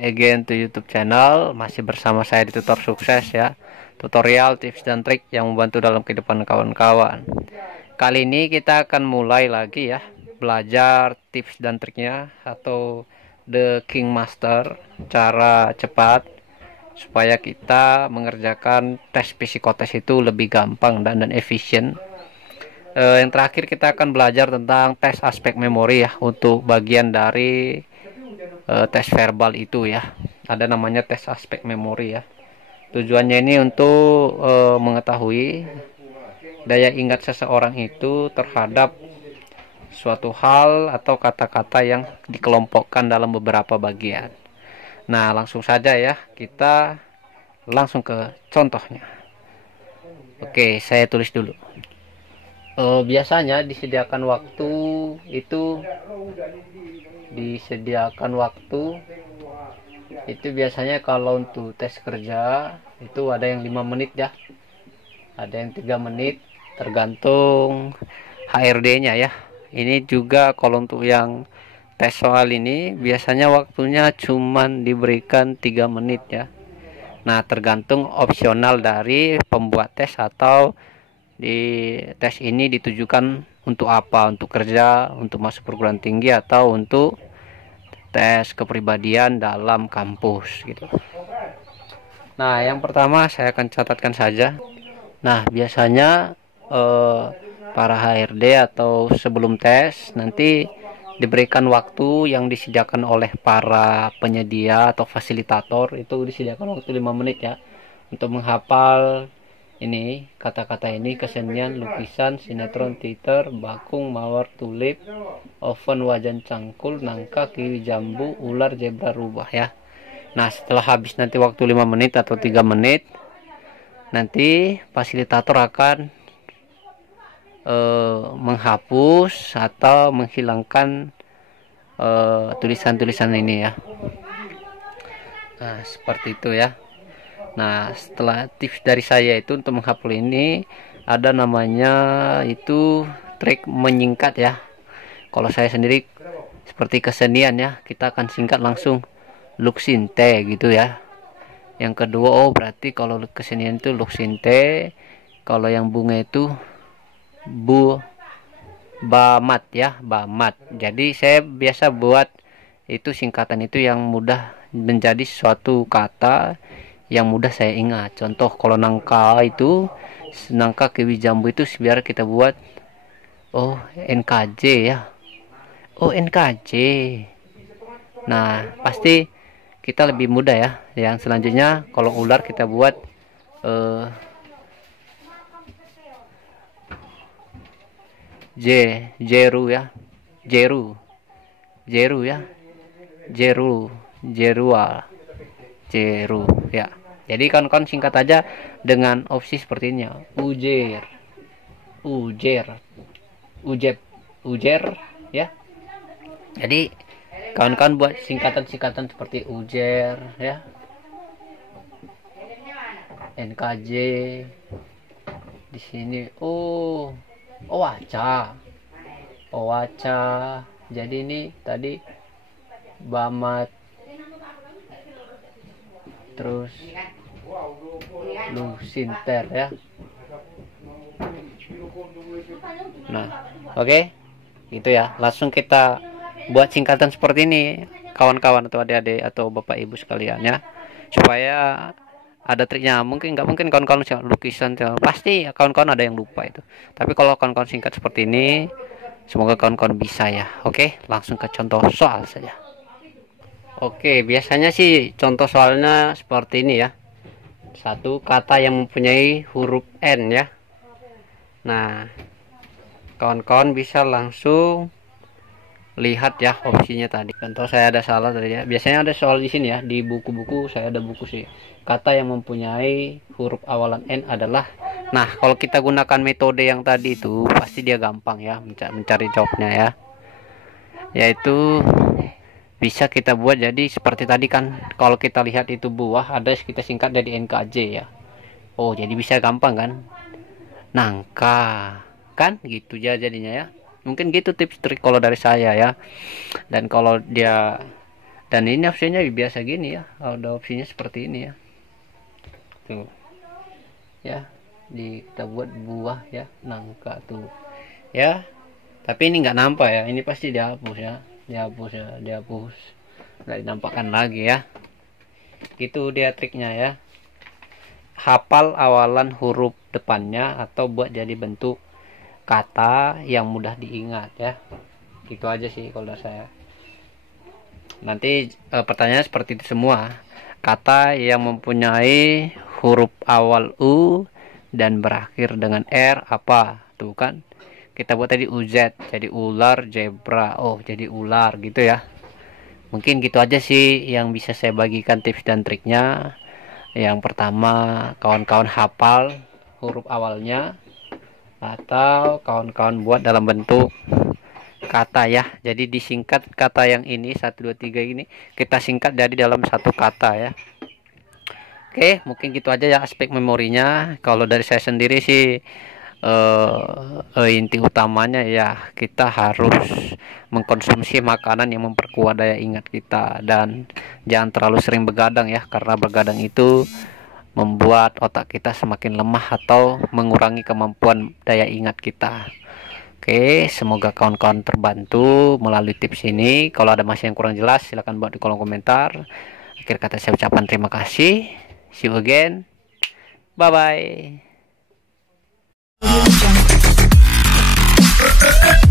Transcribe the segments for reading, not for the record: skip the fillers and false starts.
again to YouTube channel. Masih bersama saya di Tutor Sukses ya. Tutorial, tips dan trik yang membantu dalam kehidupan kawan-kawan. Kali ini kita akan mulai lagi ya, belajar tips dan triknya atau The King Master, cara cepat supaya kita mengerjakan tes psikotes itu lebih gampang dan efisien. Yang terakhir kita akan belajar tentang tes aspek memori ya, untuk bagian dari tes verbal itu ya. Ada namanya tes aspek memori ya. Tujuannya ini untuk mengetahui daya ingat seseorang itu terhadap suatu hal atau kata-kata yang dikelompokkan dalam beberapa bagian. Nah, langsung saja ya, kita langsung ke contohnya. Oke, saya tulis dulu. Biasanya disediakan waktu itu biasanya kalau untuk tes kerja itu ada yang 5 menit ya, ada yang 3 menit tergantung HRD-nya ya. Ini juga kalau untuk yang tes soal ini biasanya waktunya cuman diberikan 3 menit ya. Nah, tergantung opsional dari pembuat tes atau di tes ini ditujukan untuk apa, untuk kerja, untuk masuk perguruan tinggi, atau untuk tes kepribadian dalam kampus gitu. Nah, yang pertama saya akan catatkan saja. Nah, biasanya para HRD atau sebelum tes nanti diberikan waktu yang disediakan oleh para penyedia atau fasilitator, itu disediakan waktu 5 menit ya, untuk menghafal ini kata-kata ini: kesenian, lukisan, sinetron, teater, bakung, mawar, tulip, oven, wajan, cangkul, nangka, kiwi, jambu, ular, zebra, rubah ya. Nah, setelah habis nanti waktu 5 menit atau 3 menit, nanti fasilitator akan menghapus atau menghilangkan tulisan-tulisan ini ya. Nah, seperti itu ya. Nah, setelah tips dari saya itu untuk menghapus ini, ada namanya itu trik menyingkat ya. Kalau saya sendiri seperti kesenian ya, kita akan singkat langsung luksinte gitu ya. Yang kedua, berarti kalau kesenian itu luksinte, kalau yang bunga itu bamat ya, bamat. Jadi saya biasa buat itu singkatan itu yang mudah menjadi suatu kata yang mudah saya ingat. Contoh kalau nangka itu, nangka, kiwi, jambu itu biar kita buat NKJ ya. NKJ. Nah, pasti kita lebih mudah ya. Yang selanjutnya kalau ular kita buat jeru ya. Jeru ya. Jerual. Jeru ya. Jadi kawan-kawan singkat aja dengan opsi seperti ini ya. Ujer ya. Jadi kawan-kawan buat singkatan-singkatan seperti ujer ya, NKJ di sini. Owaca. Jadi ini tadi bamat, terus lusinter ya. Nah, oke, gitu ya. Langsung kita buat singkatan seperti ini kawan-kawan atau adik-adik atau bapak ibu sekalian ya, supaya ada triknya. Nggak mungkin kawan-kawan lukisan pasti kawan-kawan ada yang lupa itu, tapi kalau kawan-kawan singkat seperti ini, semoga kawan-kawan bisa ya. Oke, langsung ke contoh soal saja. Oke, biasanya sih contoh soalnya seperti ini ya. Satu kata yang mempunyai huruf N ya. Nah, kawan-kawan bisa langsung lihat ya opsinya tadi. Contoh saya ada salah tadi ya. Biasanya ada soal di sini ya, di buku-buku saya ada buku sih. Kata yang mempunyai huruf awalan N adalah. Nah, kalau kita gunakan metode yang tadi itu pasti dia gampang ya mencari jawabnya ya. Yaitu bisa kita buat jadi seperti tadi kan. Kalau kita lihat itu buah, ada kita singkat jadi NKJ ya. Jadi bisa gampang kan. Nangka kan gitu ya jadinya ya. Mungkin gitu tips trik kalau dari saya ya. Dan kalau dia Dan ini opsinya biasa gini ya, ada opsinya seperti ini ya, tuh ya, kita buat buah ya, nangka tuh ya. Tapi ini nggak nampak ya, ini pasti dihapus ya, dihapus, nggak dinampakkan lagi ya. Itu dia triknya ya, hafal awalan huruf depannya atau buat jadi bentuk kata yang mudah diingat ya. Gitu aja sih kalau saya. Nanti pertanyaan seperti itu semua. Kata yang mempunyai huruf awal U dan berakhir dengan R apa? Tuh kan. Kita buat tadi UZ, jadi ular, zebra. Oh, jadi ular gitu ya. Mungkin gitu aja sih yang bisa saya bagikan tips dan triknya. Yang pertama, kawan-kawan hafal huruf awalnya, atau kawan-kawan buat dalam bentuk kata ya. Jadi disingkat kata yang ini 1 2 3 ini kita singkat jadi dalam satu kata ya. Oke, mungkin gitu aja ya aspek memorinya. Kalau dari saya sendiri sih inti utamanya ya, kita harus mengkonsumsi makanan yang memperkuat daya ingat kita, dan jangan terlalu sering begadang ya, karena begadang itu membuat otak kita semakin lemah atau mengurangi kemampuan daya ingat kita. Oke, semoga kawan-kawan terbantu melalui tips ini. Kalau ada masih yang kurang jelas, silahkan buat di kolom komentar. Akhir kata saya ucapkan terima kasih. See you again. Bye-bye.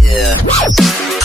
Yeah.